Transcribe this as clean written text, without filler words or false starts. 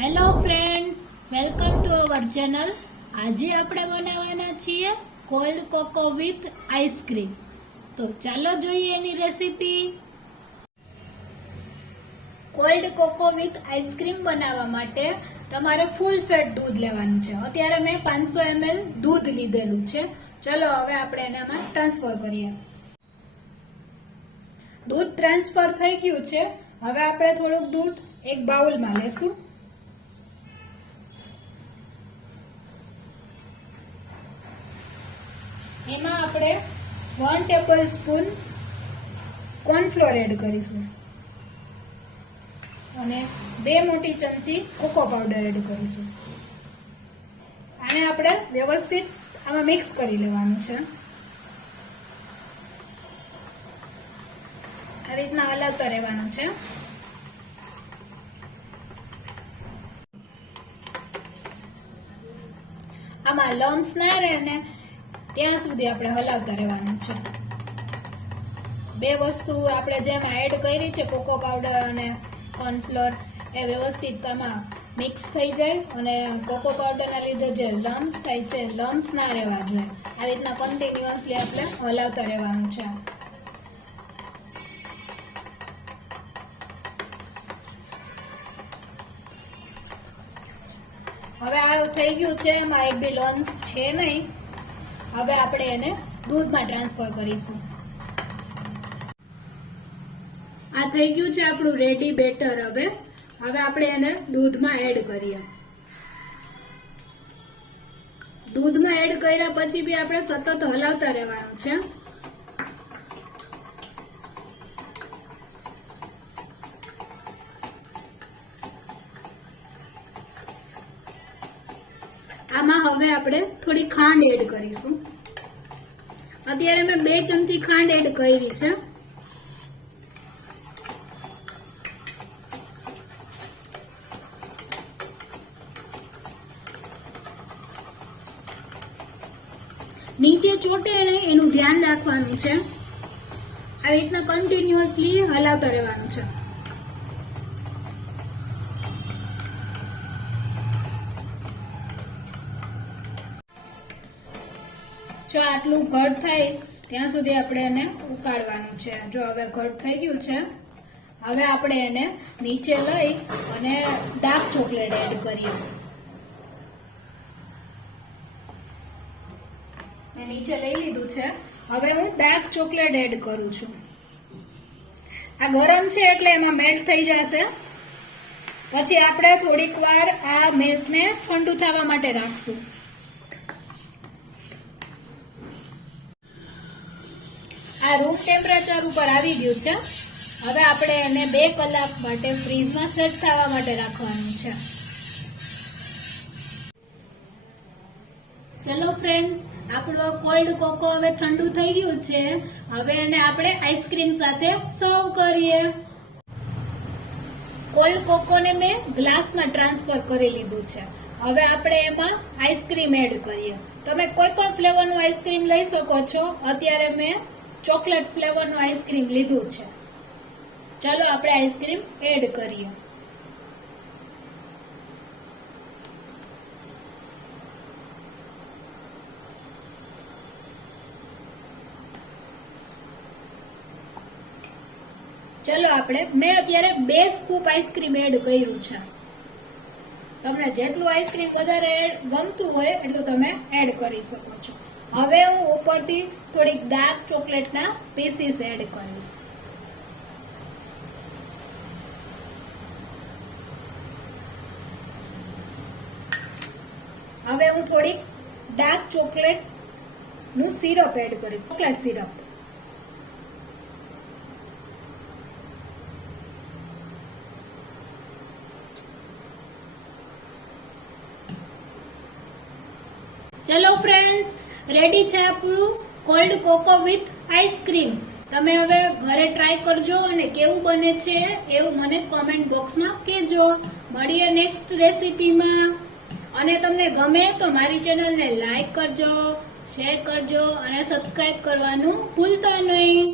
Hello friends, welcome to our channel. આજે આપણે બનાવવાના છીએ કોલ્ડ કોકો વિથ આઈસ્ક્રીમ. તો ચાલો જોઈએ એની recipe. Cold cocoa with ice cream બનાવવા માટે તમારે ફૂલ ફેટ દૂધ લેવાનું છે. અત્યારે મેં 500 ml દૂધ લીધેલું છે. ચલો હવે આપણે એનામાં ટ્રાન્સફર કરીએ. દૂધ ટ્રાન્સફર થઈ ગયું છે. હવે આપણે થોડુંક દૂધ એક બાઉલમાં લેશું. એમાં આપણે 1 ટેબલસ્પૂન કોર્નફ્લોર એડ કરીશું અને 2 મોટી ચમચી કોકો પાવડર એડ કરીશું. આને આપણે વ્યવસ્થિત આમાં મિક્સ કરી લેવાનું છે. આ રીતના હલાવતા રહેવાનું છે. આમાં લમ્સ ના રહે ને ત્યાં સુધી આપણે હલાવતા રહેવાનું છે. 2 વસ્તુ આપણે જેમ એડ કરી છે, કોકો પાવડર અને કોર્નફ્લોર, એ વ્યવસ્થિત આમાં મિક્સ થઈ જાય અને કોકો પાવડરના લીધે જે લમ્સ થાય છે, લમ્સ ના રહેવા જોઈએ. આ રીતના કન્ટિન્યુઅસલી આપણે હલાવતા રહેવાનું છે. હવે આ થઈ ગયું છે. એમાં એક બી લમ્સ છે નહીં. હવે આપણે એને દૂધમાં ટ્રાન્સફર કરીશું. આ થઈ ગયું છે આપણું રેડી બેટર. હવે આપણે એને દૂધમાં એડ કરીએ. દૂધમાં એડ કર્યા પછી બી આપણે સતત હલાવતા રહેવાનું છે. આમાં હવે આપણે થોડી ખાંડ એડ કરીશું. અત્યારે મેં 2 ચમચી ખાંડ એડ કરી છે. નીચે ચોટે નહીં એનું ધ્યાન રાખવાનું છે. આવી રીતના કન્ટિન્યુઅસલી હલાવતા રહેવાનું છે. જો આટલું ઘટ થાય ત્યાં સુધી આપણે એને ઉકાળવાનું છે. જો હવે ઘટ થઈ ગયું છે. હવે આપણે એને નીચે લઈ અને ડાર્ક ચોકલેટ એડ કરીએ. નીચે લઈ લીધું છે. હવે હું ડાર્ક ચોકલેટ એડ કરું છું. આ ગરમ છે એટલે એમાં મેલ્ટ થઈ જશે. પછી આપણે થોડીક વાર આ મિલ્કને ઠંડુ થવા માટે રાખશું. આ રૂમ ટેમ્પરેચર ઉપર આવી ગયું છે. હવે આપણે એને 2 કલાક માટે ફ્રીઝમાં સેટ થવા માટે રાખવાનું છે. ચલો ફ્રેન્ડ, આપણો કોલ્ડ કોકો હવે ઠંડુ થઈ ગયું છે. હવે એને આપણે આઈસ્ક્રીમ સાથે સર્વ કરીએ. કોલ્ડ કોકોને મેં ગ્લાસમાં ટ્રાન્સફર કરી લીધું છે. હવે આપણે એમાં આઈસ્ક્રીમ એડ કરીએ. તમે કોઈ પણ ફ્લેવરનું આઈસ્ક્રીમ લઈ શકો છો. અત્યારે મેં ચોકલેટ ફ્લેવરનું આઈસ્ક્રીમ લીધું છે. ચાલો આપણે આઈસ્ક્રીમ એડ કરીએ. મેં અત્યારે 2 સ્કૂપ આઈસ્ક્રીમ એડ કર્યું છે. તમને જેટલું આઈસ્ક્રીમ વધારે ગમતું હોય એટલું તમે એડ કરી શકો છો. હવે હું ઉપરથી થોડીક ડાર્ક ચોકલેટના પીસીસ એડ કરીશ. હવે હું થોડીક ડાર્ક ચોકલેટ નું સિરપ એડ કરીશ. Chocolate syrup. ચલો ફ્રેન્ડ્સ, રેડી છે આપણું કોલ્ડ કોકો વિથ આઈસ્ક્રીમ. તમે હવે ઘરે ટ્રાય કરજો અને કેવું બને છે એવું મને કોમેન્ટ બોક્સમાં કહેજો. મળીએ નેક્સ્ટ રેસીપીમાં. અને તમને ગમે તો મારી ચેનલને લાઈક કરજો, શેર કરજો અને સબસ્ક્રાઇબ કરવાનું ભૂલતા નહીં.